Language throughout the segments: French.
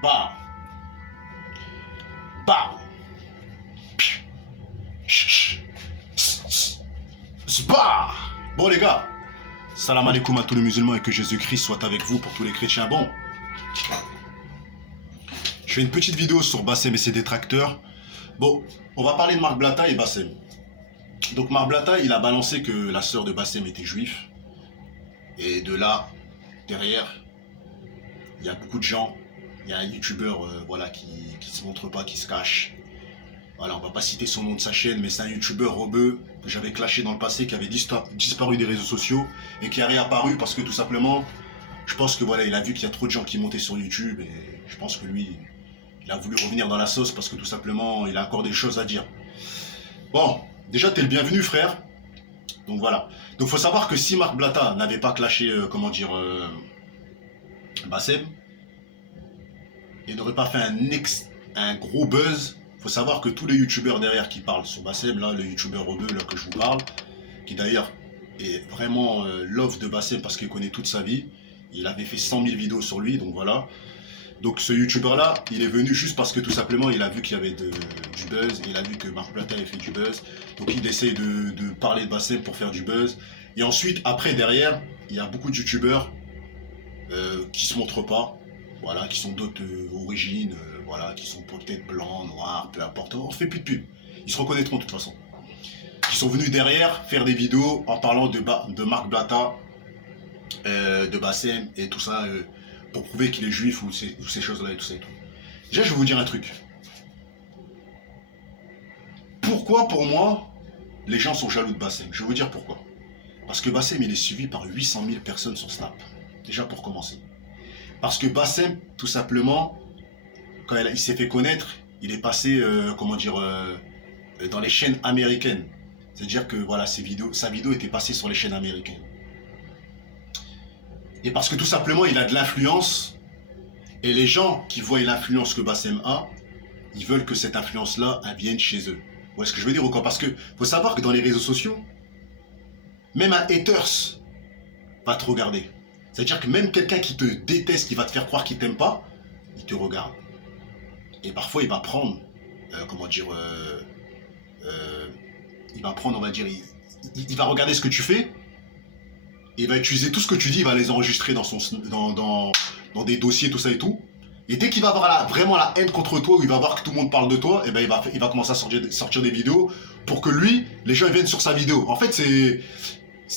Bah, bah, bah. Bon les gars, salam alaikum à tous les musulmans et que Jésus-Christ soit avec vous pour tous les chrétiens. Bon, je fais une petite vidéo sur Bassem et ses détracteurs. Bon, on va parler de Marc Blatta et Bassem. Donc Marc Blatta, il a balancé que la sœur de Bassem était juif. Et de là, derrière, il y a beaucoup de gens. Il y a un youtubeur voilà, qui se montre pas, qui se cache. Voilà, on va pas citer son nom de sa chaîne, mais c'est un youtubeur rebeu que j'avais clashé dans le passé, qui avait disparu des réseaux sociaux et qui a réapparu parce que tout simplement, je pense que voilà, il a vu qu'il y a trop de gens qui montaient sur YouTube et je pense que lui, il a voulu revenir dans la sauce parce que tout simplement, il a encore des choses à dire. Bon, déjà t'es le bienvenu frère. Donc voilà. Donc faut savoir que si Marc Blatta n'avait pas clashé, Bassem, il n'aurait pas fait un gros buzz. Faut savoir que tous les youtubeurs derrière qui parlent sur Bassem, là, le youtubeur rebeu là, que je vous parle, qui d'ailleurs est vraiment love de Bassem parce qu'il connaît toute sa vie, il avait fait 100 000 vidéos sur lui, donc voilà. Donc ce youtubeur là, il est venu juste parce que tout simplement il a vu qu'il y avait du buzz, il a vu que Marc Blatta avait fait du buzz, donc il essaye de parler de Bassem pour faire du buzz. Et ensuite, après, derrière, il y a beaucoup de youtubeurs qui se montrent pas, voilà, qui sont d'autres origines, voilà, qui sont peut-être blancs, noirs, peu importe, on fait plus de pub. Ils se reconnaîtront de toute façon. Qui sont venus derrière faire des vidéos en parlant de Marc Blatta, de Bassem et tout ça, pour prouver qu'il est juif ou ces choses-là et tout ça et tout. Déjà, je vais vous dire un truc. Pourquoi, pour moi, les gens sont jaloux de Bassem? Je vais vous dire pourquoi. Parce que Bassem, il est suivi par 800 000 personnes sur Snap. Déjà pour commencer. Parce que Bassem, tout simplement, quand il s'est fait connaître, il est passé, dans les chaînes américaines. C'est-à-dire que voilà, sa vidéo était passée sur les chaînes américaines. Et parce que tout simplement, il a de l'influence. Et les gens qui voient l'influence que Bassem a, ils veulent que cette influence-là vienne chez eux. Vous voyez ce que je veux dire ou quoi? Parce que faut savoir que dans les réseaux sociaux, même un haters va te regarder. C'est-à-dire que même quelqu'un qui te déteste, qui va te faire croire qu'il t'aime pas, il te regarde. Et parfois, il va prendre, il va prendre, on va dire, il va regarder ce que tu fais, et il va utiliser tout ce que tu dis, il va les enregistrer dans des dossiers, tout ça et tout. Et dès qu'il va avoir vraiment la haine contre toi, où il va voir que tout le monde parle de toi, et ben il va commencer à sortir des vidéos pour que lui, les gens viennent sur sa vidéo. En fait,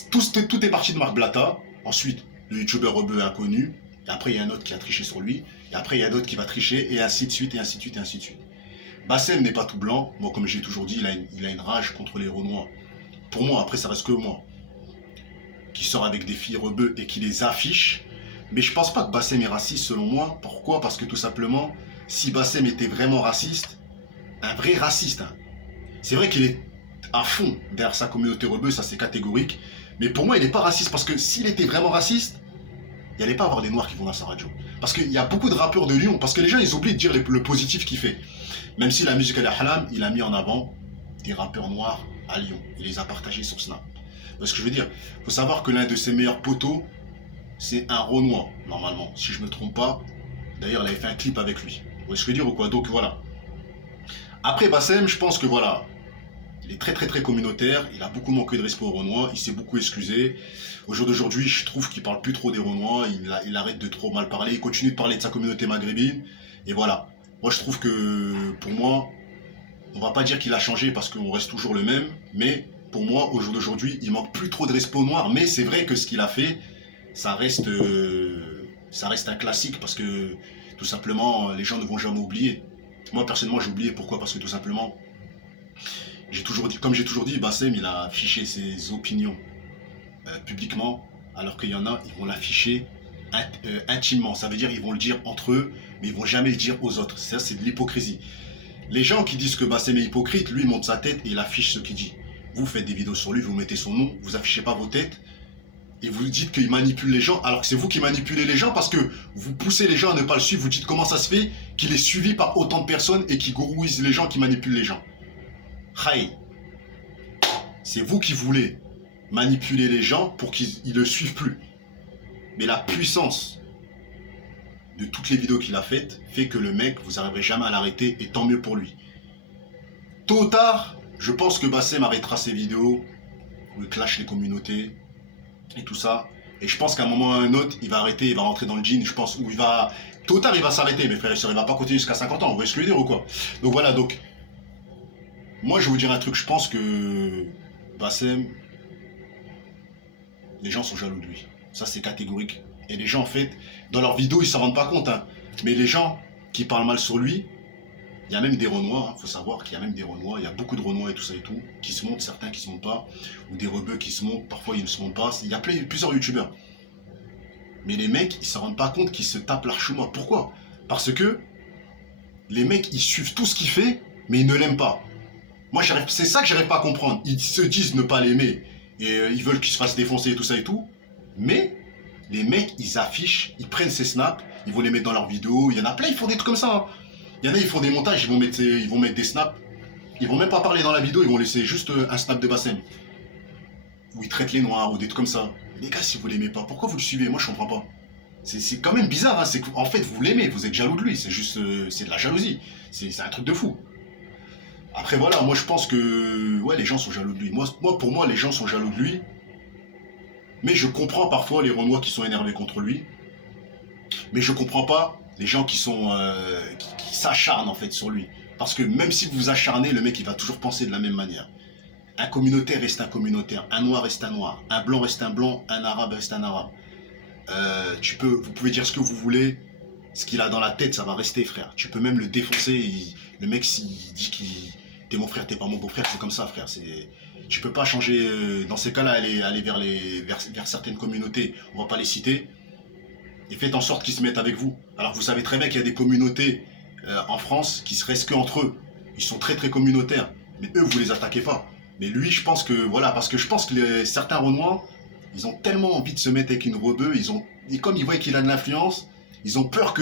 tout est parti de Marc Blatta. Ensuite, le youtubeur rebeu inconnu. Et après, il y a un autre qui a triché sur lui. Et après, il y a d'autres qui va tricher, et ainsi de suite, et ainsi de suite, et ainsi de suite. Bassem n'est pas tout blanc. Moi, comme j'ai toujours dit, il a une rage contre les Renois. Pour moi, après, ça reste que moi. Qui sort avec des filles rebeux et qui les affiche. Mais je pense pas que Bassem est raciste, selon moi. Pourquoi? Parce que tout simplement, si Bassem était vraiment raciste, un vrai raciste, hein, c'est vrai qu'il est à fond derrière sa communauté rebeu, ça c'est catégorique. Mais pour moi, il n'est pas raciste. Parce que s'il était vraiment raciste, il n'y allait pas avoir des noirs qui vont dans sa radio. Parce qu'il y a beaucoup de rappeurs de Lyon. Parce que les gens, ils oublient de dire le positif qu'il fait. Même si la musique elle est halam, il a mis en avant des rappeurs noirs à Lyon. Il les a partagés sur Snap. Parce que je veux dire, il faut savoir que l'un de ses meilleurs potos, c'est un Renoir, normalement. Si je ne me trompe pas. D'ailleurs, il avait fait un clip avec lui. Vous voyez ce que je veux dire ou quoi? Donc voilà. Après Bassem, je pense que voilà. Il est très très très communautaire, il a beaucoup manqué de respect aux Renois, il s'est beaucoup excusé. Au jour d'aujourd'hui, je trouve qu'il parle plus trop des Renois, il arrête de trop mal parler, il continue de parler de sa communauté maghrébine. Et voilà. Moi je trouve que pour moi, on va pas dire qu'il a changé parce qu'on reste toujours le même, mais pour moi, au jour d'aujourd'hui, il manque plus trop de respect aux Noirs. Mais c'est vrai que ce qu'il a fait, ça reste un classique parce que tout simplement, les gens ne vont jamais oublier. Moi personnellement, j'ai oublié. Pourquoi? Parce que tout simplement, comme j'ai toujours dit, Bassem, il a affiché ses opinions publiquement, alors qu'il y en a, ils vont l'afficher intimement. Ça veut dire ils vont le dire entre eux, mais ils vont jamais le dire aux autres. Ça, c'est de l'hypocrisie. Les gens qui disent que Bassem est hypocrite, lui, il monte sa tête et il affiche ce qu'il dit. Vous faites des vidéos sur lui, vous mettez son nom, vous affichez pas vos têtes, et vous dites qu'il manipule les gens, alors que c'est vous qui manipulez les gens parce que vous poussez les gens à ne pas le suivre. Vous dites comment ça se fait qu'il est suivi par autant de personnes et qui gourouise les gens, qui manipulent les gens. Khaï. C'est vous qui voulez manipuler les gens pour qu'ils ne le suivent plus. Mais la puissance de toutes les vidéos qu'il a faites, fait que le mec, vous n'arriverez jamais à l'arrêter, et tant mieux pour lui. Tôt ou tard, je pense que Bassem arrêtera ses vidéos, où il clash les communautés, et tout ça. Et je pense qu'à un moment ou à un autre, il va arrêter, il va rentrer dans le jean, je pense, où il va... Tôt ou tard, il va s'arrêter, mes frères et sœurs, il va pas continuer jusqu'à 50 ans, vous voyez ce que je veux dire ou quoi? Donc voilà, donc... Moi, je vais vous dire un truc, je pense que... Bassem... Les gens sont jaloux de lui. Ça, c'est catégorique. Et les gens, en fait, dans leurs vidéos, ils s'en rendent pas compte, hein. Mais les gens qui parlent mal sur lui, il y a même des Renois, il faut savoir qu'il y a même des Renois, il y a beaucoup de Renois et tout ça et tout, qui se montent, certains qui se montent pas, ou des rebeux qui se montent, parfois ils ne se montent pas, il y a plusieurs youtubeurs. Mais les mecs, ils s'en rendent pas compte qu'ils se tapent l'arche-moi. Pourquoi? Parce que les mecs, ils suivent tout ce qu'il fait, mais ils ne l'aiment pas. Moi, c'est ça que j'arrive pas à comprendre. Ils se disent ne pas l'aimer, et ils veulent qu'il se fasse défoncer et tout ça et tout, mais les mecs, ils affichent, ils prennent ces snaps, ils vont les mettre dans leurs vidéos, il y en a plein, ils font des trucs comme ça, hein. Il y en a, ils font des montages, ils vont mettre des snaps. Ils vont même pas parler dans la vidéo, ils vont laisser juste un snap de Bassem. Où ils traitent les noirs ou des trucs comme ça. Les gars, si vous l'aimez pas, pourquoi vous le suivez? Moi, je comprends pas. C'est quand même bizarre, hein. C'est qu'en fait, vous l'aimez, vous êtes jaloux de lui. C'est juste, c'est de la jalousie. C'est un truc de fou. Après, voilà, moi, je pense que, ouais, les gens sont jaloux de lui. Pour moi, les gens sont jaloux de lui. Mais je comprends parfois les Renois qui sont énervés contre lui. Mais je comprends pas les gens qui sont qui s'acharnent en fait sur lui. Parce que même si vous vous acharnez, le mec il va toujours penser de la même manière. Un communautaire reste un communautaire, un noir reste un noir, un blanc reste un blanc, un arabe reste un arabe. Vous pouvez dire ce que vous voulez, ce qu'il a dans la tête ça va rester frère. Tu peux même le défoncer, le mec s'il dit qu'il t'es mon frère, t'es pas mon beau-frère, c'est comme ça frère. Tu peux pas changer, dans ces cas-là, aller vers certaines communautés, on va pas les citer. Et faites en sorte qu'ils se mettent avec vous. Alors vous savez très bien qu'il y a des communautés en France qui se restent qu'entre eux. Ils sont très très communautaires. Mais eux, vous les attaquez pas. Mais lui, je pense que, voilà, parce que je pense que certains Renois, ils ont tellement envie de se mettre avec une rebeu, et comme ils voient qu'il a de l'influence, ils ont peur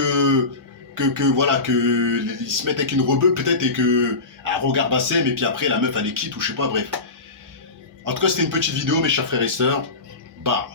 voilà, ils se mettent avec une rebeu peut-être et que, regarde Bassem, et puis après la meuf elle les quitte ou je sais pas, bref. En tout cas, c'était une petite vidéo, mes chers frères et sœurs. Bah.